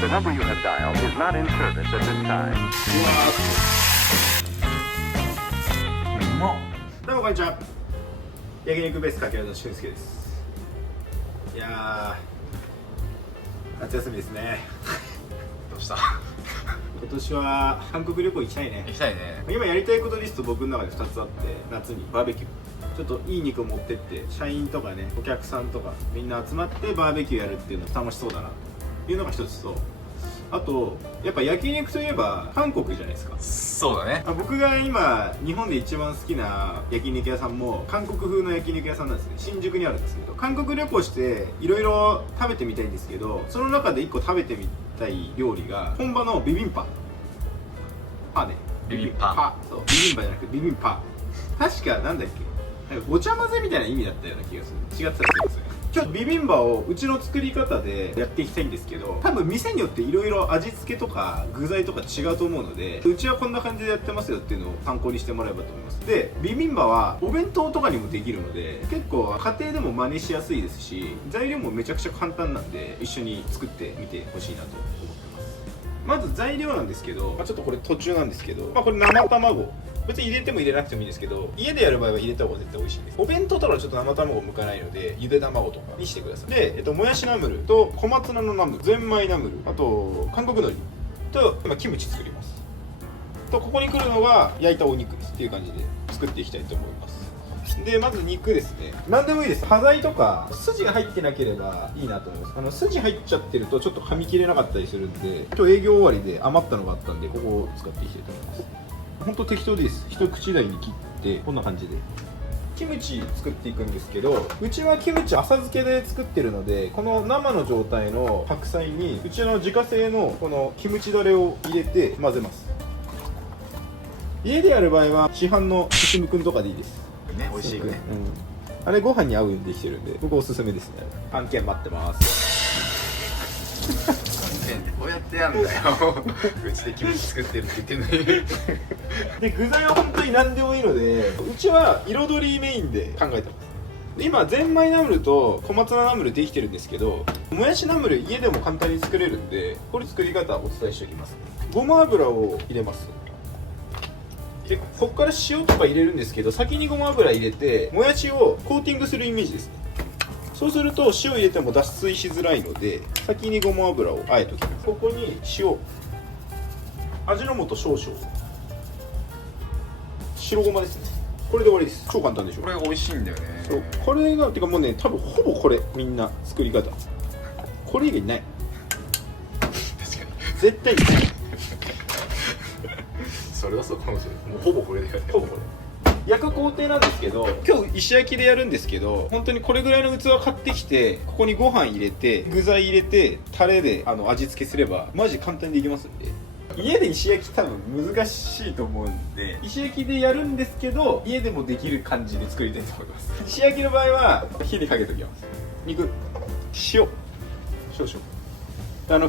The number you have dialed is not in service at this time. うまっ。どうもこんにちは。焼肉ベースかけらの俊介です。いやー、夏休みですね。どうした？今年は韓国旅行行きたいね。行きたいね。今やりたいことリスト僕の中で2つあって、夏にバーベキュー、ちょっといい肉を持ってって社員とかね、お客さんとかみんな集まってバーベキューやるっていうの楽しそうだなというのが1つと、あとやっぱ焼肉といえば韓国じゃないですか。そうだね。僕が今日本で一番好きな焼肉屋さんも韓国風の焼肉屋さんなんですね。新宿にあるんですけど、韓国旅行していろいろ食べてみたいんですけど、その中で1個食べてみたい料理が本場のビビンパね。ビビンパ。そう、ビビンパじゃなくてビビンパ。確かなんだっけ、なんかごちゃ混ぜみたいな意味だったような気がする。違ってたらすいません。今日ビビンバをうちの作り方でやっていきたいんですけど、多分店によっていろいろ味付けとか具材とか違うと思うので、うちはこんな感じでやってますよっていうのを参考にしてもらえばと思います。でビビンバはお弁当とかにもできるので、結構家庭でも真似しやすいですし、材料もめちゃくちゃ簡単なんで一緒に作ってみてほしいなと思ってます。まず材料なんですけど、ちょっとこれ途中なんですけど、これ生卵、別に入れても入れなくてもいいんですけど、家でやる場合は入れた方が絶対美味しいです。お弁当とかはちょっと生卵向かないので、ゆで卵とかにしてください。で、もやしナムルと小松菜のナムル、ゼンマイナムル、あと韓国海苔と今キムチ作ります。とここに来るのが焼いたお肉ですっていう感じで作っていきたいと思います。でまず肉ですね。何でもいいです。端材とか筋が入ってなければいいなと思います。筋入っちゃってるとちょっと噛み切れなかったりするんで、今日営業終わりで余ったのがあったんで、ここを使っていきたいと思います。ほんと適当です。一口大に切ってこんな感じでキムチ作っていくんですけど、うちはキムチ浅漬けで作ってるので、この生の状態の白菜にうちの自家製のこのキムチだれを入れて混ぜます。家でやる場合は市販の進むくんとかでいいですね、美味しいよね。あれご飯に合うようにできてるんで、僕おすすめですね。案件待ってます。こうやってやんだよ。うちでキムチ作ってるって言ってんのに。で具材は本当に何でもいいので、うちは彩りメインで考えてます。今ゼンマイナムルと小松菜ナムルできてるんですけど、もやしナムル家でも簡単に作れるんで、これ作り方お伝えしておきます。ごま油を入れます。でここから塩とか入れるんですけど、先にごま油入れてもやしをコーティングするイメージですね。そうすると塩入れても脱水しづらいので、先にごま油をあえておきます。ここに塩、味の素少々、白ごまですね。これで終わりです。超簡単でしょ。これ美味しいんだよね。そう、これがてかもうね、多分ほぼこれ、みんな作り方これ以外ない。確かに絶対にない。それはそうかもしれない。もうほぼこれだよね。ほぼこれ焼く工程なんですけど、今日石焼きでやるんですけど、本当にこれぐらいの器買ってきて、ここにご飯入れて具材入れてタレで味付けすればマジ簡単にできますんで。家で石焼き多分難しいと思うんで、石焼きでやるんですけど家でもできる感じで作りたいと思います。石焼きの場合は火にかけておきます。肉、塩少々。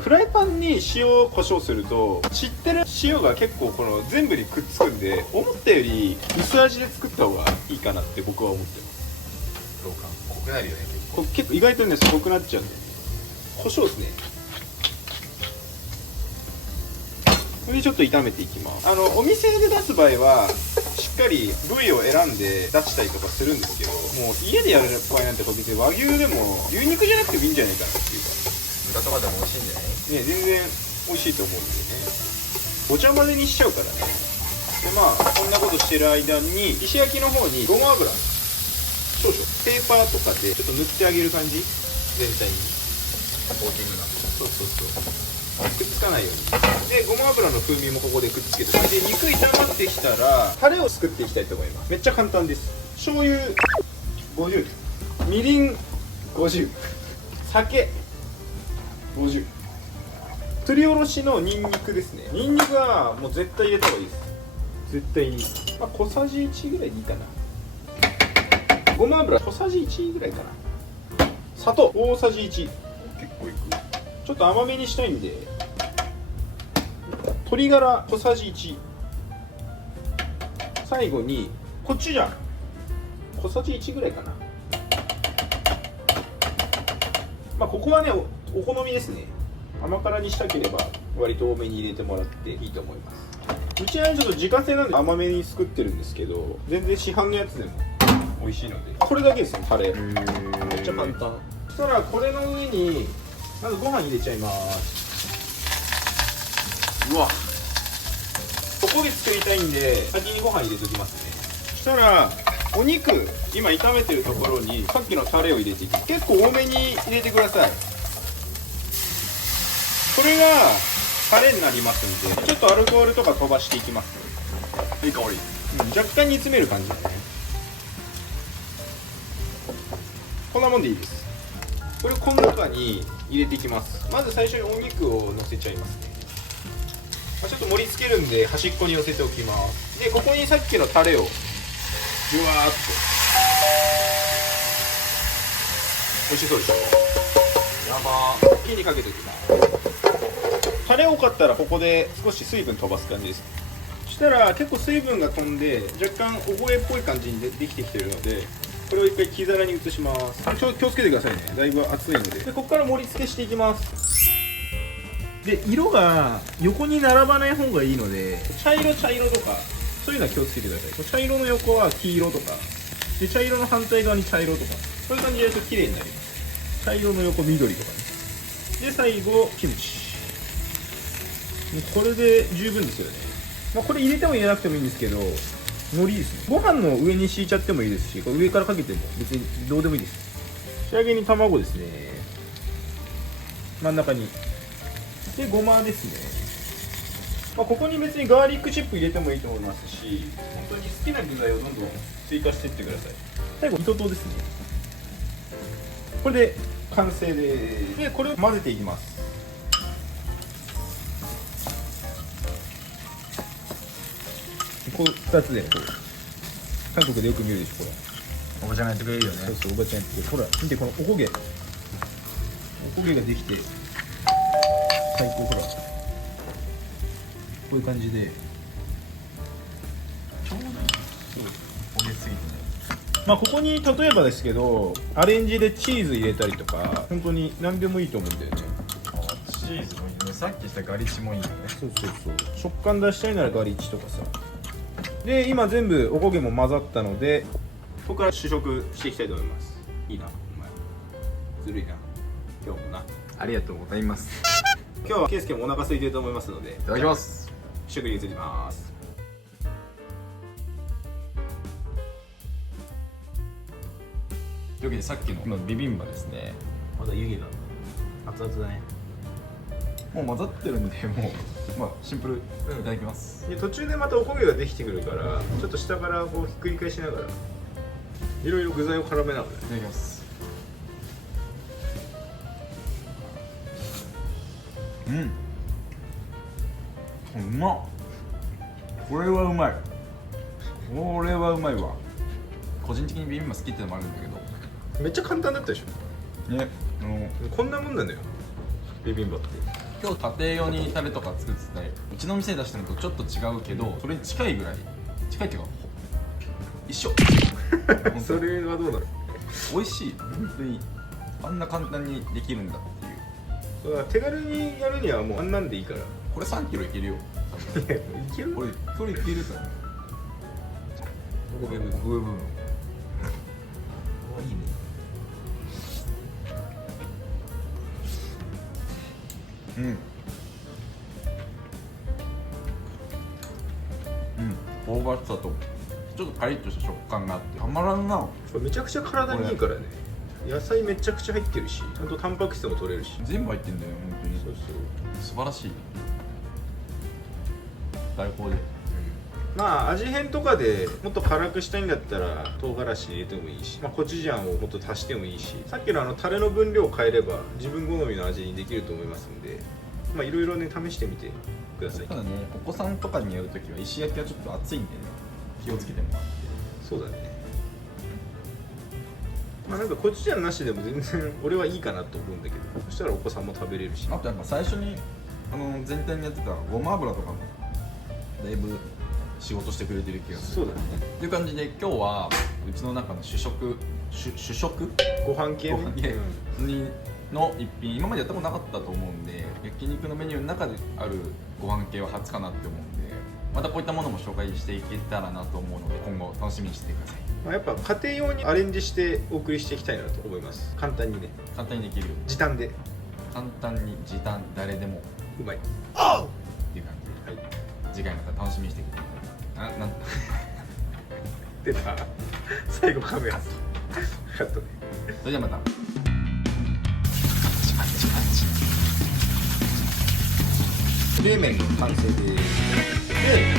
フライパンに塩コショウすると知ってる塩が結構この全部にくっつくんで、思ったより薄味で作った方がいいかなって僕は思ってます。どうか濃くなるよね。結構意外とねすごくなっちゃうんで、コショウですね。これでちょっと炒めていきます。お店で出す場合はしっかり部位を選んで出したりとかするんですけど、もう家でやる場合なんて別に和牛でも牛肉じゃなくてもいいんじゃないかなっていうか、豚とかでも美味しいんじゃない？ね、全然美味しいと思うんでね。ごちゃ混ぜにしちゃうからね。でこんなことしてる間に石焼きの方にごま油少々ペーパーとかでちょっと塗ってあげる感じ、全体に。コーティングなんだ。そうくっつかないように。でごま油の風味もここでくっつけて、で肉炒まってきたらタレを作っていきたいと思います。めっちゃ簡単です。醤油50、みりん50、酒50、すりおろしのニンニクですね。ニンニクはもう絶対入れた方がいいです。絶対に、小さじ1ぐらいでいいかな。ごま油小さじ1ぐらいかな。砂糖大さじ1、結構いく。ちょっと甘めにしたいんで鶏ガラ小さじ1、最後にコチュジャン小さじ1ぐらいかな。ここはねお好みですね。甘辛にしたければ割と多めに入れてもらっていいと思います。うちはちょっと自家製なんで甘めに作ってるんですけど、全然市販のやつでも美味しいので、これだけですよタレ。めっちゃ簡単。そしたらこれの上にまずご飯入れちゃいます。うわ、おこげ作りたいんで先にご飯入れておきますね。そしたらお肉今炒めてるところにさっきのタレを入れていき、結構多めに入れてください。これがタレになりますんで、ちょっとアルコールとか飛ばしていきます。いい香り。若干煮詰める感じだね。こんなもんでいいです。これをこの中に入れていきます。まず最初にお肉を乗せちゃいますね。ちょっと盛り付けるんで端っこに寄せておきます。でここにさっきのタレをジュワーっと。美味しそうでしょ。やば火にかけておきます。タレ多かったらここで少し水分飛ばす感じです。そしたら結構水分が飛んで若干おこげっぽい感じにできてきてるので、これを一回木皿に移します。気をつけてくださいね、だいぶ熱いので。ここから盛り付けしていきます。で色が横に並ばない方がいいので、茶色とかそういうのは気をつけてください。茶色の横は黄色とかで、茶色の反対側に茶色とか、そういう感じでやると綺麗になります。茶色の横緑とかね。で最後キムチ。これで十分ですよね。これ入れても入れなくてもいいんですけど、海苔ですね。ご飯の上に敷いちゃってもいいですし、これ上からかけても別にどうでもいいです。仕上げに卵ですね、真ん中に。でごまですね。ここに別にガーリックチップ入れてもいいと思いますし、本当に好きな具材をどんどん追加していってください。最後糸糖ですね。これで完成です。でこれを混ぜていきます。こう2つでこう韓国でよく見るでしょ、これ。おばちゃんがやってくれるよね。そうそう、おばちゃんやってほら見て、このおこげができて最高。ほらこういう感じでちょうどいい。そう焦げすぎてね。ここに例えばですけどアレンジでチーズ入れたりとか本当に何でもいいと思うんだよね。チーズもいいね。さっきしたガリチもいいよね。そう食感出したいならガリチとかさ。で今全部おこげも混ざったので、ここから試食していきたいと思います。いいなお前、ずるいな今日もな。ありがとうございます。今日はケイスケもお腹空いてると思いますので、いただきます。試食に移ります。というわけでさっきの今ビビンバですね。まだ湯気が熱々だね。もう混ざってるんで、もうシンプルいただきます。で途中でまたおこげができてくるから、ちょっと下からこうひっくり返しながらいろいろ具材を絡めながら。いただきます。うまっ。これはうまい。これはうまいわ。個人的にビビンバ好きってのもあるんだけど、めっちゃ簡単だったでしょね、こんなもんなんだよビビンバって。今日家庭用にタレとか作ってて、うちの店で出してるのとちょっと違うけど、それに近いぐらい、近いっていうか一緒それはどうなの。美味しい。本当にあんな簡単にできるんだっていう。そうだ、手軽にやるにはもうあんなんでいいから。これ3キロいけるよ。いける。これそれいけるから。おこげ部分。上部分。いいね。香ばしさとちょっとパリッとした食感があってたまらんな。これめちゃくちゃ体にいいからね。野菜めちゃくちゃ入ってるし、ちゃんとタンパク質も取れるし。全部入ってんだよ本当に。そう素晴らしい。最高で。味変とかでもっと辛くしたいんだったら唐辛子入れてもいいし、コチュジャンをもっと足してもいいし、さっきのタレの分量を変えれば自分好みの味にできると思いますので、いろいろね試してみてください。ただね、お子さんとかにやるときは石焼きはちょっと熱いんでね、気をつけてもらって。そうだね。なんかコチュジャンなしでも全然俺はいいかなと思うんだけど、そしたらお子さんも食べれるし。あとやっぱ最初に全体にやってたごま油とかもだいぶ仕事してくれてる気がする。そうだね。っていう感じで今日はうちの中の主食ご飯系ね。ご飯系にの一品、今までやったことなかったと思うんで、焼肉のメニューの中であるご飯系は初かなって思うんで、またこういったものも紹介していけたらなと思うので、今後楽しみにしてください。まあ、やっぱ家庭用にアレンジしてお送りしていきたいなと思います。簡単にね、簡単にできるように、時短で簡単に時短、誰でもうまい。っていう感じで、次回また楽しみにしてください。なん出た最後カメラとカットで。それではまた。冷麺の完成です。で